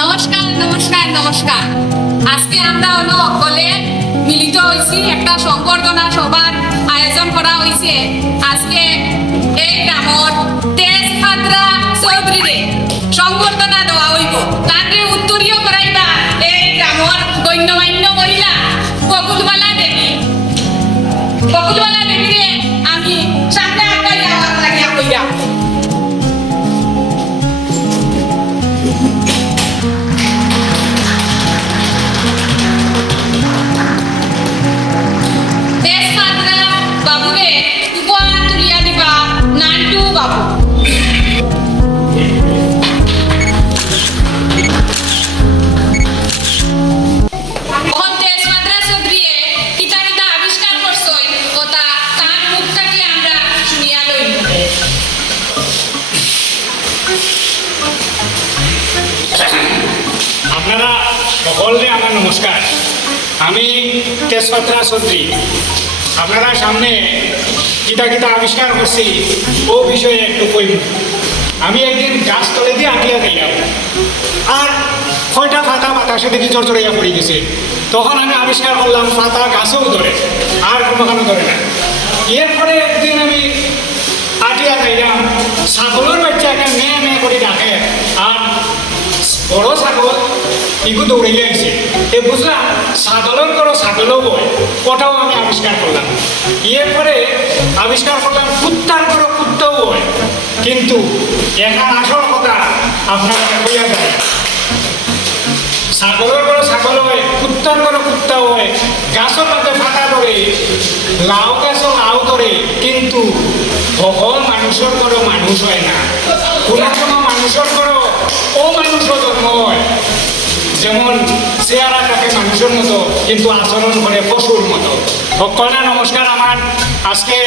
নমস্কার নমস্কার নমস্কার। আজকে আমরা হলো সকলে মিলিত হয়েছি, একটা সংবর্ধনা সভার আয়োজন করা হয়েছে। আজকে এই গ্রামর তেজপাত্রা চৌধুরীরে সংবর্ধনা দেওয়া হইব। তাকে উত্তরীয় করাইবা এই গ্রামর গণ্যমান্য মহিলা বকুলবালা দেবী। বকুলবালা দেবীরে আমি সামনে আগাই আমার লাগিয়া কইয়া। বাবুরে উপহার তুলিয়া দিবা নান্টু বাবু। তেজপাত্রা চৌধুরীয়ে কিতা কিতা আবিষ্কার করছই কথা তার মুখ থেকে আমরা শুনিয়া লইব। আপনারা সকলকে আমার নমস্কার। আমি তেজপাত্রা চৌধুরী আপনারা সামনে কিতা কিতা আবিষ্কার করছি ও বিষয়ে একটু কইব। আমি একদিন গাছ তলে দিয়ে আঁটিয়া গেলাম, আর কয়টা পাতা বাতাসে দেখি চড়চড়াইয়া পড়ে গেছে। তখন আমি আবিষ্কার করলাম পাতা গাছেও ধরে, আর কোনো কারণ ধরে না। এরপরে একদিন আমি আঁটিয়া গেলাম, ছাগলের বাচ্চা একটা মেয়ে মেয়ে করে ডাকে, আর বড় ছাগল ইগু দৌড়াইয়া গেছে। এ বুঝলাম ছাগলের বড় ছাগলও বয়, ওটাও আমি আবিষ্কার করলাম। এরপরে আবিষ্কার করলাম কুত্তার বড় কুত্তাও বয়। কিন্তু এখন আসল কথা আপনারা কইয়া যায়, ছাগলের বড় ছাগল হয়, কুত্তার বড় কুত্তা হয়, গাছের মধ্যে ফাটা ধরে, লাউ গাছও লাউ ধরে, কিন্তু সকল মানুষের বড় মানুষ হয় না। কোনো মানুষের বড় ও মানুষও জন্ম হয়। যেমন চেহারা থাকে মানুষের মতো, কিন্তু আচরণ করে পশুর মতো। সকলে নমস্কার। আজকে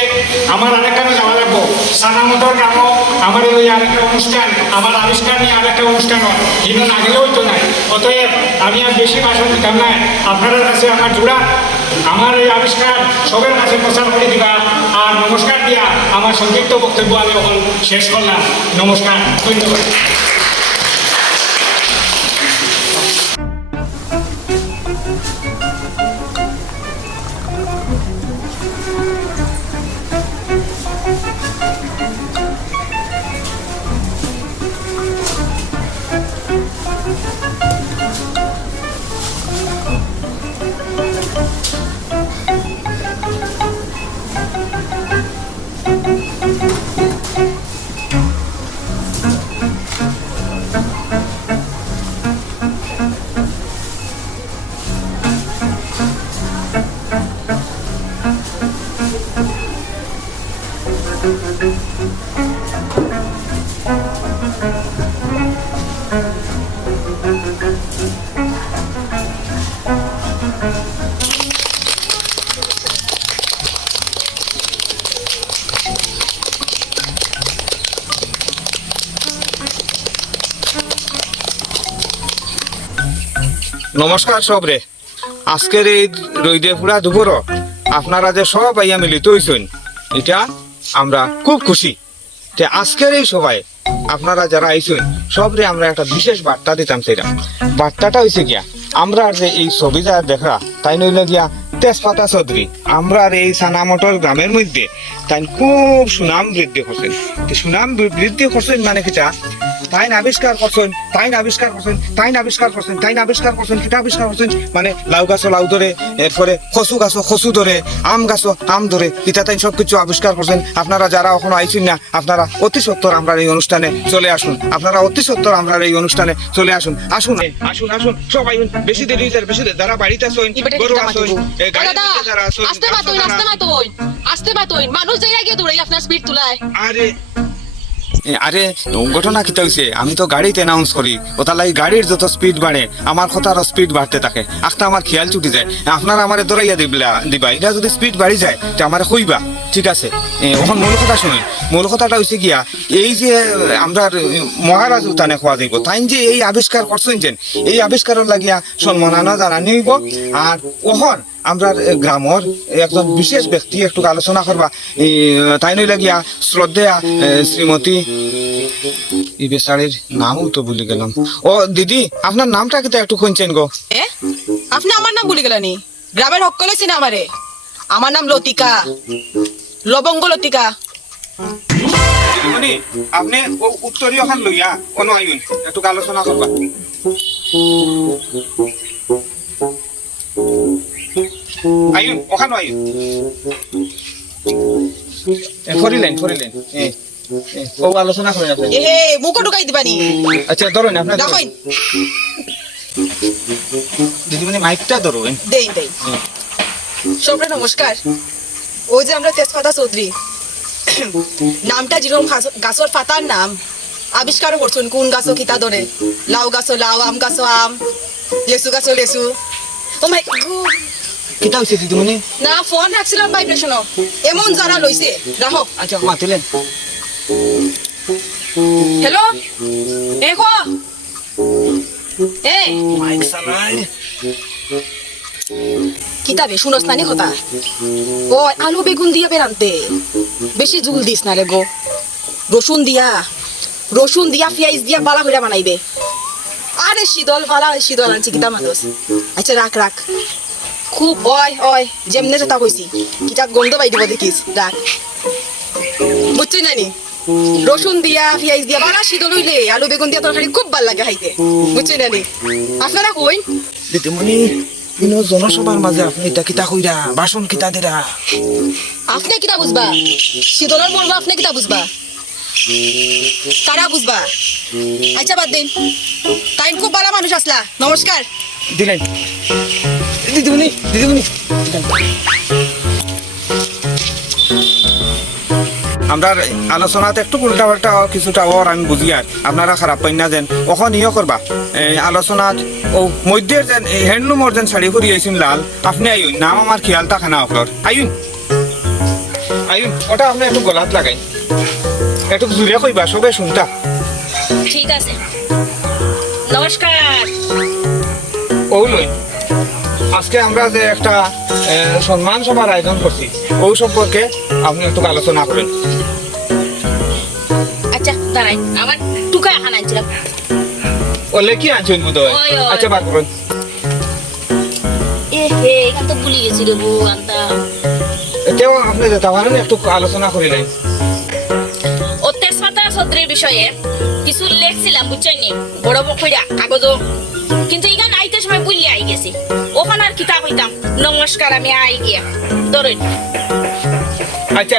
আমার আরেকখানে যাওয়া লাগবো সানামোটর গ্রামও আমার ওই আরেকটা অনুষ্ঠান, আমার আবিষ্কার নিয়ে আরেকটা অনুষ্ঠান হয়, কিন্তু না গেলেও তো নাই। অতএব আমি আর বেশি ভাষণ দিতাম না, আপনাদের কাছে আমার জোড়া আমার এই আবিষ্কার সবের কাছে প্রচার করে দিবা। আর নমস্কার দিয়া আমার সংক্ষিপ্ত বক্তব্য আমি এখন শেষ করলাম। নমস্কার, ধন্যবাদ। নমস্কার সবরে। আজকের এই রইদে পুরা দুপুর আপনারা যে সব আইয়া মিলিত হইছেন, এটা আমরা খুব খুশি। আজকের এই সবাই আপনারা যারা আইছেন সবরে আমরা একটা বিশেষ বার্তা দিতাম। সেটা বার্তাটা হয়েছে গিয়া, আমরা যে এই ছবি যা দেখা তাই নইল গিয়া তেজপাতা চৌধুরী আমরা এই সানামটর গ্রামের মধ্যে তাই খুব সুনাম বৃদ্ধি করছেন। সুনাম বৃদ্ধি করছেন মানে কিটা, তাই আবিষ্কার করছেন, তাই আবিষ্কার করছেন, তাই আবিষ্কার করছেন, তাই আবিষ্কার করছেন, কিটা আবিষ্কার করছেন মানে লাউ গাছও লাউ ধরে, এরপরে কচু গাছও কচু ধরে, আম গাছও আম ধরে, ইটা তাই সবকিছু আবিষ্কার করছেন। আপনারা যারা এখনো আইছেন না, আপনারা অতি সত্তর আমরা এই অনুষ্ঠানে চলে আসুন। আপনারা অতি সত্তর আমরা এই অনুষ্ঠানে চলে আসুন। আসুন আসুন আসুন সবাই, বেশি দেরি হইতে বেশি দেরি। যারা বাড়িতে আসুন, গরু আসুন, যারা আসুন, আসতে বাতইন মানুষ যাই আগে দৌড়াই আপনার স্পিড তুলায়। আরে ঘটনা কি হয়েছে, আমি তো গাড়িতে অ্যানাউন্স করি, ওটা লাগে গাড়ির যত স্পিড বাড়ে আমার কথারও স্পিড বাড়তে থাকে। একটা আমার খেয়াল ছুটি যায়, আপনারা আমার দৌড়াইয়া দিবা। এটা যদি স্পিড বাড়ি যায় তো আমার কইবা, ঠিক আছে? এখন মূল কথা শুনি। মূল কথাটা হয়েছে গিয়া, এই যে আমরা মহারাজ উদ্যানে খোয়া দিব, তাই যে এই আবিষ্কার করছেন, যে এই আবিষ্কারের লাগিয়া সম্মাননা জানানি হইব। আর ওহর আমরা গ্রামর একজন বিশেষ ব্যক্তি একটু আলোচনা করবা তাই নইলে গিয়া শ্রদ্ধা শ্রীমতী এই বেচারির নামও তো ভুলে গেলাম। ও দিদি, আপনার নামটা কিন্তু একটু শুনছেন গো? এ আপনি আমার নাম ভুলে গেলানি? গ্রামের সকলে চিনে আমারে। আমার নাম লতিকা, লবঙ্গ লতিকা। দিদিমণি, আপনি ও উত্তরীয় খান লইয়া কোনো আইন একটু আলোচনা করবা। আইন ওখানে আইন ফরিলেন ও আলোচনা করেন আপনি। এ মুখ ঢুকাই দিবানি। আচ্ছা ধরুন আপনার দেখুন দিদিমণি মাইকটা ধরুন। দেই সবাই নমস্কার। ওই যে আমরা তেজপাতা চৌধুরী, নামটা যেরকম গাছর পাতার নাম আবিষ্কার করছেন, কোন গাছও কিতা ধরে, লাউ গাছও লাউ, আম গাছও আম, লেসু গাছও লেসু। ও মাই গড, কিটা হইছে দিদিমণি? না ফোন রাখছিলাম ভাইব্রেশন, এমন যারা লইছে রাখো। আচ্ছা মাতিলেন। হ্যালো, এ কো এ মাইক চালাই। কিতাবে শুনস নানি কথা? ও আলু বেগুন দিয়া বেরানতে, বেশি জুল দিস না রে গো। রসুন দিয়া পেঁয়াজ দিয়া বালা হইরা বানাইবে। আরে শীতল বালা শীতল আনছি কিতা মানুষ। আচ্ছা রাখ খুব ওই যেমনে যেটা কইছি কিতা গন্ধ পাই দিব দেখিস, রাখ। বুঝছি নানি? রসুন দিয়া পেঁয়াজ দিয়া বালা শীতল হইলে আলু বেগুন দিয়া তরকারি খুব ভাল লাগে খাইতে। বুঝছি নানি? আপনারা কই দিদিমণি, ইনো জনসভার মাঝে আপনি এটা কিতা কইরা বাসন কিতা দেরা? আপনি কিতা বুঝবা? শীতলের বলবা আপনি কিতা বুঝবা? তারা বুঝবা। আচ্ছা বাদ দিন, তাই খুব ভালো মানুষ আসলা। নমস্কার দিলেন দিদিমণি। আমরা আলোচনাতে একটু উল্টা পাল্টা কিছুটা ওর আমি বুঝি আর আপনারা খারাপ পাই না যেন ওখন ইয়ে করবা। আলোচনাত ও মধ্যের যেন হ্যান্ডলুমর যেন শাড়ি ফুরি আইসিন লাল, আপনি আইন নাম আমার খেয়াল থাকে না আপনার। আইন ওটা আপনি একটু গলাত লাগাই, একটু জুড়ে কইবা সবে শুনতা। ঠিক আছে, নমস্কার। ও লই আজকে আমরা যে একটা সম্মান সভার আয়োজন করছি, ওই সম্পর্কে আপনি একটু আলোচনা করেন। আচ্ছা দাঁড়াই, আমার টুকা এখন আনছিলাম। ওলে কি আনছেন বোধ হয়? ওই। আচ্ছা বার করেন। এ হে, এখান তো ভুলে গেছি রে বউ আনতা। এতেও আপনি যেতে পারেন, একটু আলোচনা করে নেন। ও তেজপাতা চৌধুরীর বিষয়ে কিছু লেখছিলাম, বুঝছেন নি, বড় বকইরা কাগজও, কিন্তু এখানে আইতে সময় ভুলে আই গেছি। ওখানে আর কিতা কইতাম। নমস্কার, আমি আই গিয়া ধরেন। আচ্ছা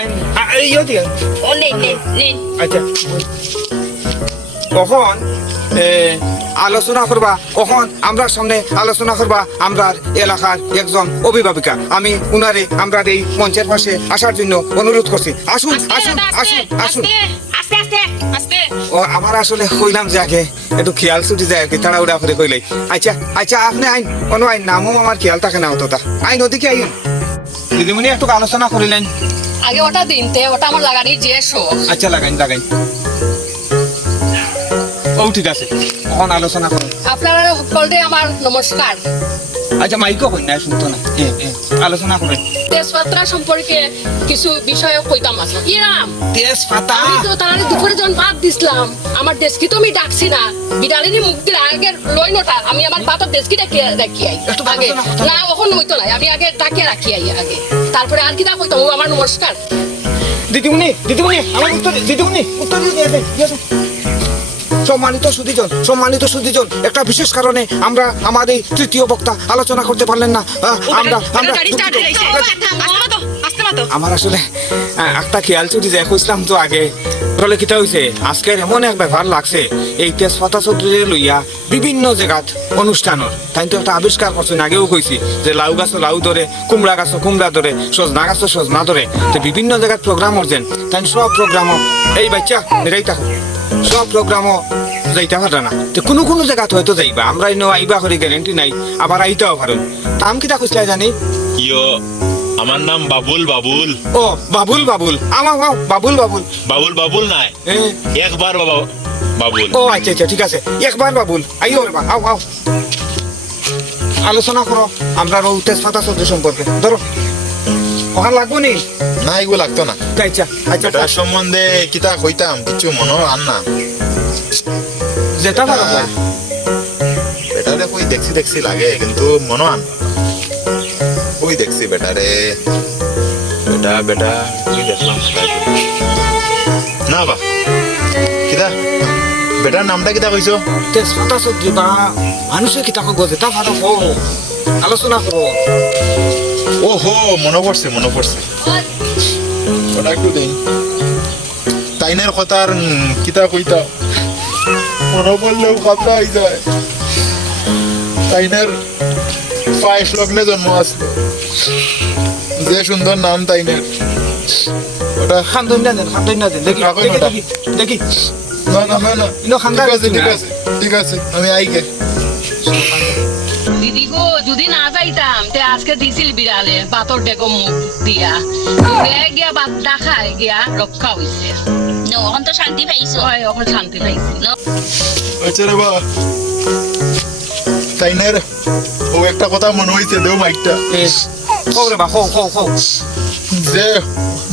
ইয়ে দিয়ে ও নেন। আচ্ছা কখন আলোচনা করবা, কখন আমরা সামনে আলোচনা করবা আমরা এলাকার একজন অভিভাবিকা। আমি উনারে আমরা এই মঞ্চের পাশে আসার জন্য অনুরোধ করছি। আসুন আসুন আসুন আসুন। আস্তে। ও আমার আসলে কইলাম যে আগে একটু খেয়াল ছুটি যায় আর কি, তাড়াহুড়া করে কইলাই। আচ্ছা আপনি আইন কোনো আইন নামও আমার খেয়াল থাকে না অতটা। আইন ওদিকে আইন। দিদিমণি একটু আলোচনা করিলেন। আগে ওটা দিনতে, ওটা আমার লাগানির যে শখ। আচ্ছা লাগাইন। ও ঠিক আছে, এখন আলোচনা করুন। আপনারা সকলকে আমার নমস্কার। আচ্ছা মাইকও কই না, শুনতো না। আলোচনা করেন। তেজপাতা সম্পর্কে কিছু বিষয় কইতাম আছে। ইরাম তেজপাতা আমি তো তার দুপুরে যখন ভাত দিছিলাম, আমার ডেস্কি তো আমি ডাকছি না, বিড়ালিনী মুখ দিয়ে আগে লই নটা, আমি আমার ভাতের ডেস্কি রাখি আই একটু আগে। আলোচনা করতে না ওখন হইতো না, আমি আগে ডাকে রাখি আই আগে, তারপরে আর কি দা কইতাম। ও আমার নমস্কার। দিদিমণি আমার উত্তর দিয়ে দেন। সম্মানিত সুধীজন, একটা বিশেষ কারণে আমরা আমাদের তৃতীয় বক্তা আলোচনা করতে পারলেন না। আমরা আমার আসলে একটা খেয়াল ছুটি যায়, খুঁজলাম তো আগে। বলে কিটা হয়েছে, আজকের এমন এক ব্যাপার লাগছে, এই তেজপাতা চৌধুরী লইয়া বিভিন্ন জায়গাত অনুষ্ঠানের তাই তো একটা আবিষ্কার করছেন। আগেও কইছি যে লাউ গাছও লাউ ধরে, কুমড়া গাছও কুমড়া ধরে, সজনা গাছও সজনা ধরে। তো বিভিন্ন জায়গায় প্রোগ্রাম করছেন, তাই সব প্রোগ্রামও এই বাচ্চা এটাইটা সব প্রোগ্রামও যাইতে পারে না। তো কোনো জায়গাত হয়তো যাইবা, আমরা ইনো আইবা করে গ্যারেন্টি নাই, আবার আইতেও পারেন। তাম কিটা খুঁজলাই জানি। ইয়ো, আমার নাম বাবুল। ও বাবুল আমার বাবুল নাই, একবার বাবুল। ও আচ্ছা ঠিক আছে, একবার বাবুল আইও রে বা, আও আলোচনা করো আমরা ও তেজপাতা চৌধুরী সম্পর্কে ধরো ওখানে লাগবো নি না এগুলো লাগতো না আচ্ছা আচ্ছা বেটার সম্বন্ধে কিতা কইতাম কিছু মনে আন না যেটা ভালো হয়। বেটারে কই দেখছি লাগে কিন্তু মনে আন কই দেখছি বেটারে বেটা কই দেখলাম না বা কিতা বেটার নামটা কিতা কইছো তেজপাতা চৌধুরী বা মানুষের কিতা কব যেটা ভালো হোক আলোচনা করো ওহো মনে পড়ছে ওটা একটু দিন তাইনের কথার কিতা কইতা মনে পড়লেও কাপড়া হয়ে যায় তাইনের 5 লগ্নে জন্ম আসলো যে সুন্দর নাম তাইনের ওটা খান্দন না দেন দেখি রাখো দেখি, ওটা। দেখি না ইনো খান্দা ঠিক আছে আমি আইগে দিদি গো যদি না যাইতাম তে আজকে দিছিল বিড়ালে বাতর ডেকো মুখ দিয়া গিয়া বাত দেখায় গিয়া রক্ষা হইছে এখন তো শান্তি পাইছো ওই এখন শান্তি পাইছি আচ্ছা রে বা তাইনের ও একটা কথা মনে হইছে দেও মাইকটা খবরে বা খো যে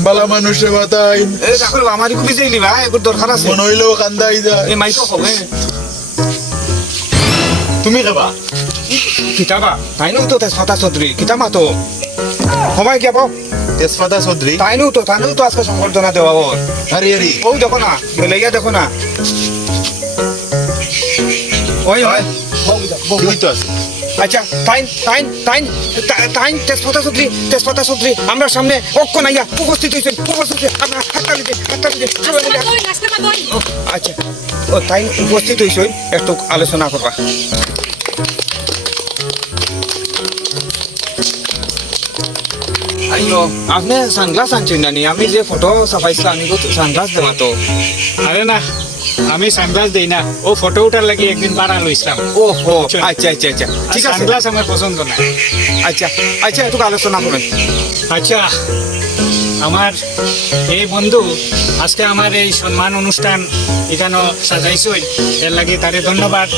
বালা মানুষে বাতাইন এ দেখো আমারই খুবই চাইলি ভাই এগুলো দরকার আছে মনে হইলেও কান্দাই যায় এই মাইকো হবে তুমি খাবা কিতাবা তাই নো তো তেজপাতা চৌধুরী কিতাবা তো সময় কে পাও তেজপাতা চৌধুরী তাই নো তো আজকে সংবর্ধনা দেওয়া ওর আরে আরে ও দেখো না বেলাইয়া দেখো না ওই হয় কি হইতো আছে আচ্ছা তাইন তেজপাতা চৌধুরী আমরা সামনে অক্ষ নাইয়া উপস্থিত হয়েছেন আমরা হাততালি দিন সবাই মিলে ও, আচ্ছা ও তাই উপস্থিত হয়েছেন একটু আলোচনা করবা আইও আপনি সানগ্লাস আনছেন না নি আমি যে ফটো ছাপাইছিলাম আমি তো সানগ্লাস দেওয়া তো আরে না আমি সানগ্লাস দেই না ও ফটো উঠার লাগি একদিন পাড়া লইছিলাম ও হো আচ্ছা ঠিক আছে সানগ্লাস আমার পছন্দ না আচ্ছা একটু আলোচনা করেন আচ্ছা আমার এই বন্ধু আজকে আমার এই সম্মান অনুষ্ঠান এখানে সাজাইছই এর লাগি তারে ধন্যবাদ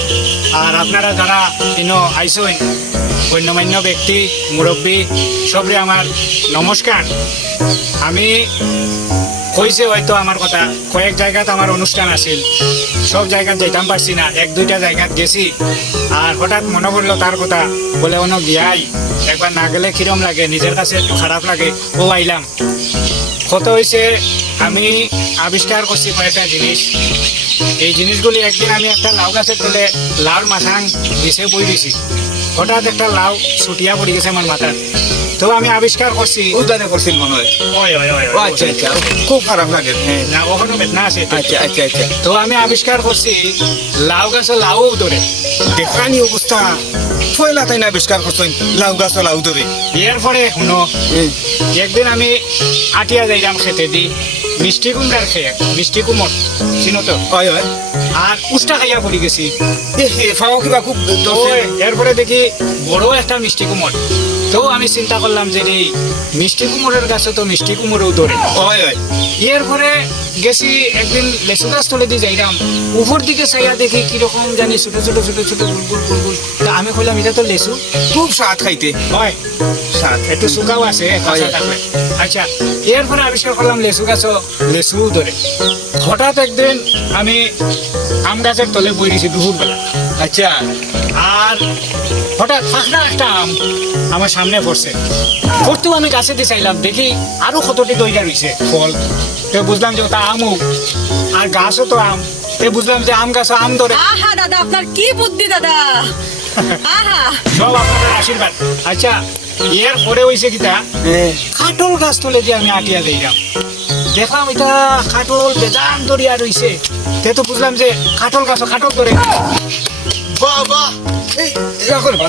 আর আপনারা যারা ইনো আইসই গণ্যমান্য ব্যক্তি মুরব্বী সবরে আমার নমস্কার আমি কইছে হয়তো আমার কথা কয়েক জায়গাত আমার অনুষ্ঠান আছিল সব জায়গাত যাইতাম পারছি না 1-2টা জায়গাত গেছি আর হঠাৎ মনে পড়লো তার কথা বলে অন্য গিয়াই একবার না গেলে কিরম লাগে নিজের কাছে একটু খারাপ লাগে ও আইলাম কত হয়েছে আমি আবিষ্কার করছি কয়েকটা জিনিস এই জিনিসগুলি একদিন আমি একটা লাউ গাছের তলে লাউর মাথাং নিচে বই দিছি হঠাৎ একটা লাউ ছুটিয়া পড়ে গেছে আমার মাথার তো আমি আবিষ্কার করছি উদ্ধারে করছিল মনে হয় ও আচ্ছা খুব খারাপ লাগে হ্যাঁ না ওখানে বেদনা আছে আচ্ছা তো আমি আবিষ্কার করছি লাউ গাছে লাউ ধরে দেখানি অবস্থা ফয়লা তাই না আবিষ্কার করছেন লাউ গাছ লাউ ধরে এরপরে শুনো একদিন আমি আটিয়া যাইলাম খেতে দি মিষ্টি কুমড়ার খেয়ে মিষ্টি কুমড় চিনো তো হয় আর উষ্টা খাইয়া পড়ে গেছি ফাও কিবা খুব ওই, এরপরে দেখি বড় একটা মিষ্টি কুমড় তো আমি চিন্তা করলাম যে এই মিষ্টি কুমড়ের গাছে তো মিষ্টি কুমড়েও ধরে হয় এরপরে গেছি একদিন লেচু গাছ তুলে দিয়ে যাইলাম উপর দিকে চাইয়া দেখি কিরকম জানি ছোট গুলগুল তা আমি কইলাম এটা তো লেচু খুব স্বাদ খাইতে হয় স্বাদ একটু শুকাও আছে কাঁচা থাকবে। আচ্ছা এরপরে আবিষ্কার করলাম লেচু গাছও লেচুও ধরে হঠাৎ একদিন আমি আম গাছের তলে বই দিয়েছি দুপুরবেলা আচ্ছা আর হঠাৎ ফাঁকনা একটা আম আমার সামনে পড়ছে পড়তেও আমি গাছে দিয়ে চাইলাম দেখি আরো কতটি দইটা রয়েছে ফল তো বুঝলাম যে ওটা আমও আর গাছও তো আম তো বুঝলাম যে আম গাছও আম ধরে আহা দাদা আপনার কি বুদ্ধি দাদা আহা সব আপনাদের আশীর্বাদ আচ্ছা এর পরে হয়েছে কিটা কাটল গাছ তুলে দিয়ে আমি আটিয়া দিলাম দেখলাম এটা কাটল বেজান দরিয়া রয়েছে তে তো বুঝলাম যে কাটল গাছও কাটল ধরে বাবা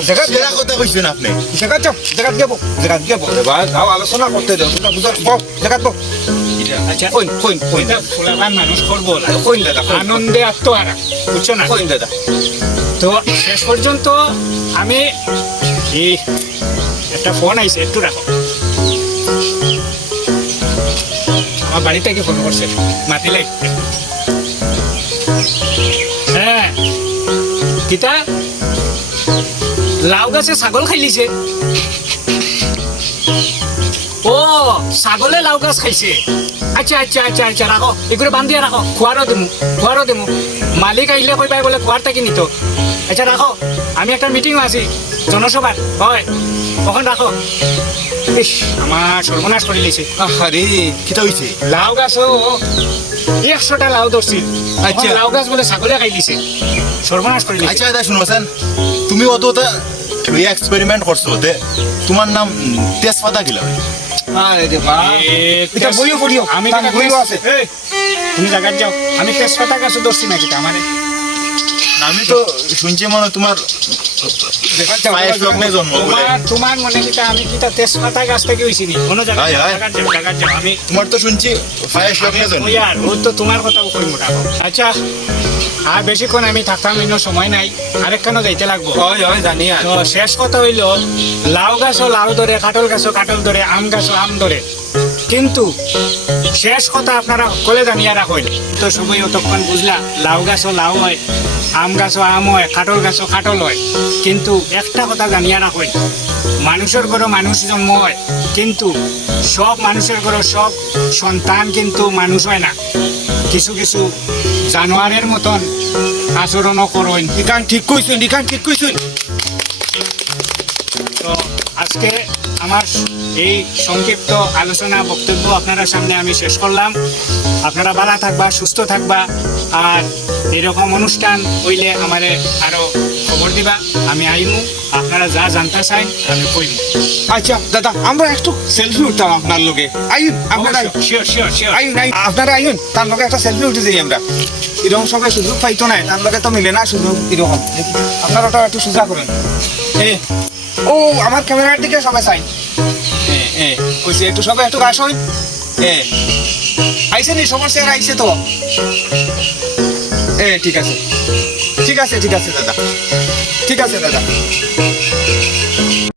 সেরা কথা কইছেন আপনি জায়গাত যাবো যাও আলোচনা করতে যাও তোমরা বুঝার জায়গাত আচ্ছা কইন এটা ফুলাবান মানুষ করবো না কইন দাদা আনন্দে আত্মহারা বুঝছো না কইন দাদা তো শেষ পর্যন্ত আমি এই একটা ফোন আইছে একটু রাখো আমার বাড়ি থেকে ফোন করছে মাতিলে হ্যাঁ কিতা লাউ গাছে ছাগল খাইলিছে ও ছাগলে লাউ গাছ খাইছে আচ্ছা আচ্ছা আচ্ছা আচ্ছা রাখো এগুলো বান্ধিয়া রাখো খোয়ারও দেমু মালিক আইলে কইবাই বলে খোয়ার থাকি নিত আচ্ছা রাখো আমি একটা মিটিং আছি জনসভার হয় কখন রাখো ইস আমার সর্বনাশ করে লিছে আরে কিতা হইছে লাউ গাছও 100টা লাউ ধরছিল আচ্ছা। লাউ গাছ বলে ছাগলে খাই দিছে সর্বনাশ করে লিছে আচ্ছা দাদা শুনছেন তুমি অতটা এক্সপেরিমেন্ট করছো তে তোমার নাম তেজপাতা কিলা আরে রে বাপ এটা বইও পড়িও আমি তার বইও আছে এই, তুমি জায়গায় যাও আমি তেজপাতা গাছ ধরছি নাকি আমারে আমি তো শুনছি মানে তোমার পায়েস লগ্নে জন্ম বলে তোমার মনে কিটা আমি কিটা তেজপাতা গাছ থেকে হইছি নি কোনো জায়গায় আয়, আয়। জায়গায় যাও আমি তোমার তো শুনছি পায়েস লগ্নে জন্ম ওই আর ও তো তোমার কথা কই মোটাবো আচ্ছা আর বেশিক্ষণ আমি থাকতাম ইনো সময় নাই আরেকখানো যাইতে লাগবো হয় হয় জানি আর তো শেষ কথা হইল লাউ গাছও লাউ ধরে কাটল গাছও কাটল ধরে আম গাছও আম ধরে কিন্তু শেষ কথা আপনারা সকলে জানিয়া রাখেন তো সবাই অতক্ষণ বুঝলা লাউ গাছও লাউ হয় আম গাছও আম হয় কাটল গাছও কাটল হয় কিন্তু একটা কথা জানিয়া রাখেন মানুষের ঘরে মানুষ জন্ম হয় কিন্তু সব মানুষের ঘরে সব সন্তান কিন্তু মানুষ হয় না কিছু কিছু জানোয়ারের মতন আচরণও করেন ইকান ঠিক কইছুন তো আজকে আমার এই সংক্ষিপ্ত আলোচনা বক্তব্য আপনারা সামনে আমি শেষ করলাম আপনারা ভালো থাকবা সুস্থ থাকবা আর এরকম অনুষ্ঠান হইলে আমারে আরো খবর দিবা আমি আইমু আপনারা যা জানতে চাই আমি কইমু আচ্ছা দাদা আমরা একটু সেলফি উঠতাম আপনার লগে আইন আপনারা শিওর শিওর শিওর আইন আপনারা আইন তার লগে একটা সেলফি উঠে যাই আমরা এরকম সবাই সুযোগ পাইতো না তার লগে তো মিলে না সুযোগ এরকম আপনারা ওটা একটু সোজা করেন ও আমার ক্যামেরার দিকে সবাই চাই ওই যে একটু সবাই একটু গাছ হই আইসে নি সমস্যা আইসে তো ঠিক আছে দাদা ঠিক আছে দাদা